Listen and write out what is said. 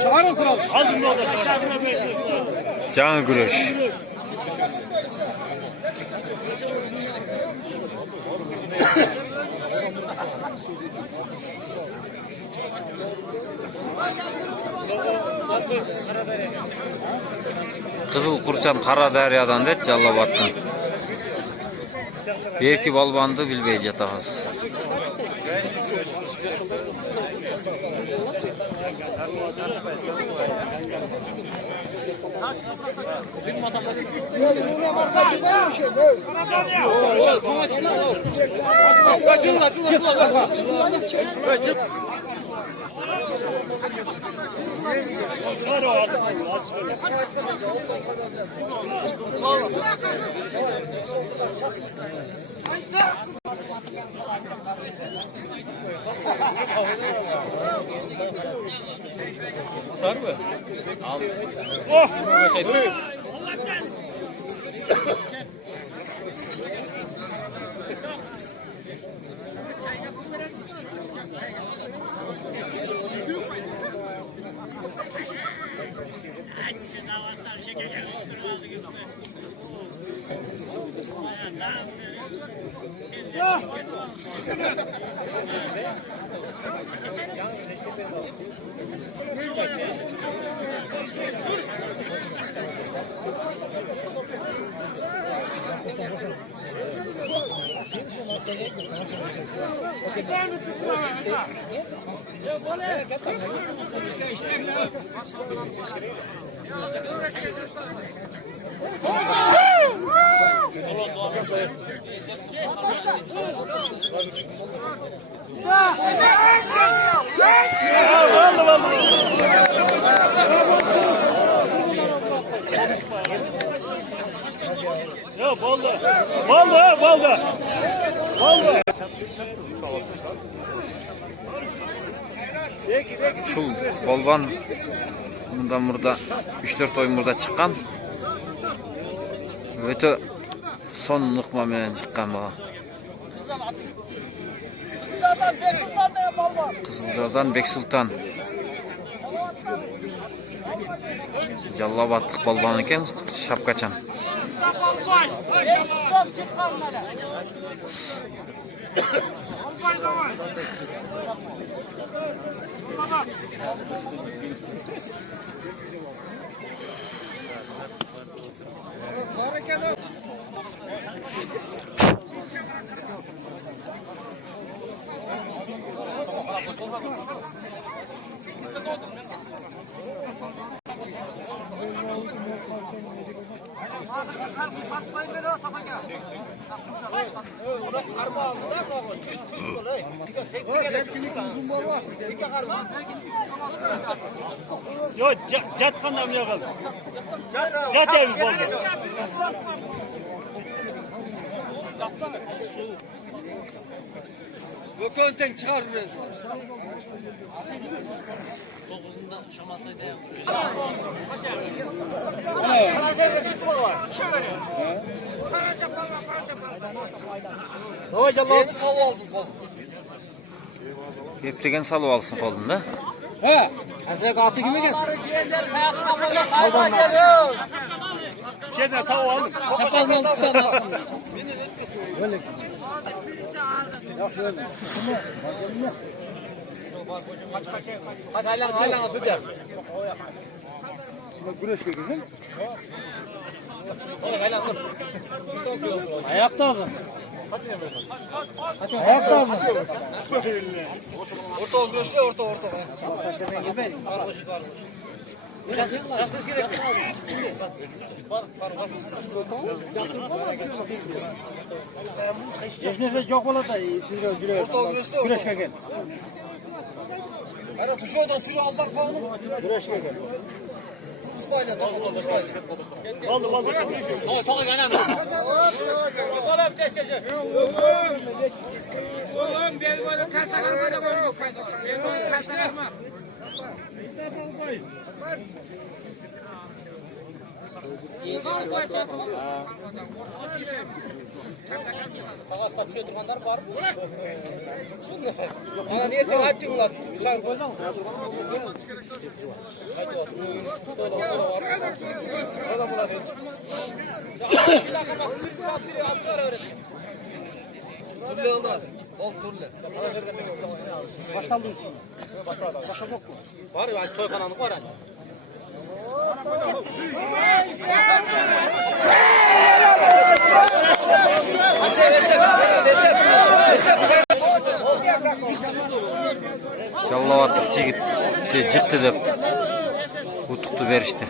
Çıkarın sıralı. Azın da olacak. Canı güreş. Kızıl Kurçan Karaderya'dan det Callabat'tan. Belki balbandı bilbey jatağız. Tutar mı? Oh! Ya balda. Şu balban bundan burada 3-4 oyun burada çıkan. Öte son nıkma menen çıkan bana. Kızılcar'dan Beksultan. Callabatlık balban eken Şapkaçan. Yo jatkandan mı yapalım? Jat evi boldu. Bu konten çıkar buraya. Yeni salı alsın kolu. Hep degen salıp alsın kolunda. He. Azra katı gibi gel. Şeyden tavuğu alın. Kapazdan tutsana. Böyle. Yok öyle. Hadi hala su der. Güreş götürsün. Oğlum hala dur. Ayakta alın. Ayakta alın. Orta güreşle orta. Sen gibi. Geçnese çok ola da güreş gel. Ara tuşu da sürü aldak pahalı. Güreş gel. İsmail'e tamam İsmail'e. Baldı. Oğlum ben böyle karta kalmada var yok fayda var. Ben böyle karta kalmam. Kağız kaçıyor dumanlar var. Bana niye tek açtın lan? Sen koysan mı? Türlü oldu. Ol türlü. Baştan duysun. Başka yok mu? Var ya toy kanalı var. Жаллап аттық жігіт жықты деп ұтықты берішті.